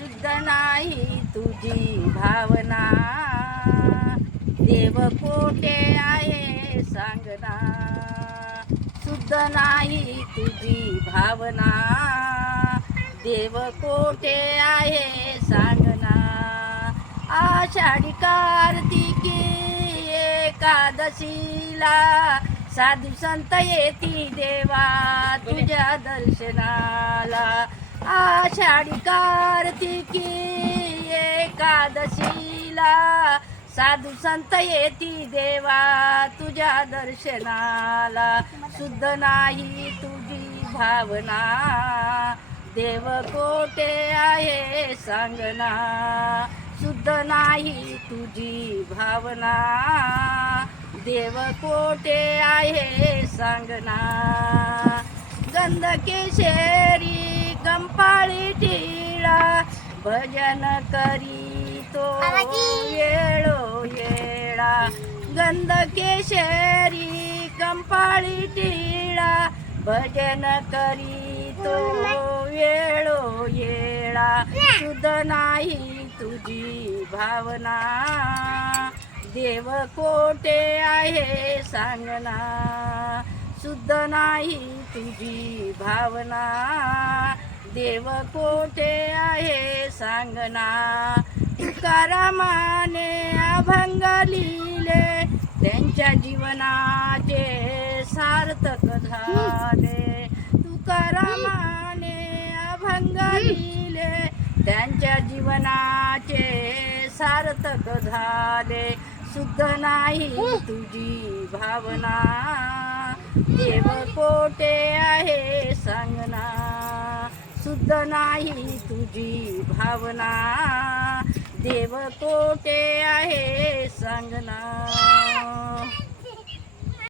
शुद्ध नाही तुझी भावना, देव कोठे आहे सांगना. शुद्ध नाही तुझी भावना, देव कोठे आहे सांगना. आषाढी कार्तिकी एकादशीला साधू संत येती देवा तुझ्या दर्शनाला. आषाढी कार्तिकी एकादशीला साधू संत येती देवा तुझ्या दर्शनाला. शुद्ध नाही तुझी भावना, देव कोठे आहे सांगना. शुद्ध नाही तुझी भावना, देव कोठे आहे सांगना. गंधकेशरी कंपाळी टिळा भजन करी तो वेळोवेळा. गंधकेशरी कंपाळी टिळा भजन करी तो वेळोवेळा. शुद्ध नाही तुझी भावना, देव कोठे आहे सांगना. शुद्ध नाही तुझी भावना, देव कोठे आहे सांगना. तुकारामाने अभंग लिहिले त्यांच्या जीवनाचे सार्थक झाले. तुकारामाने अभंग लिहिले त्यांच्या जीवनाचे सार्थक झाले. शुद्ध नाही तुझी भावना, देव कोठे आहे सांगना. शुद्ध नाही तुझी भावना, देव कोठे आहे सांगना.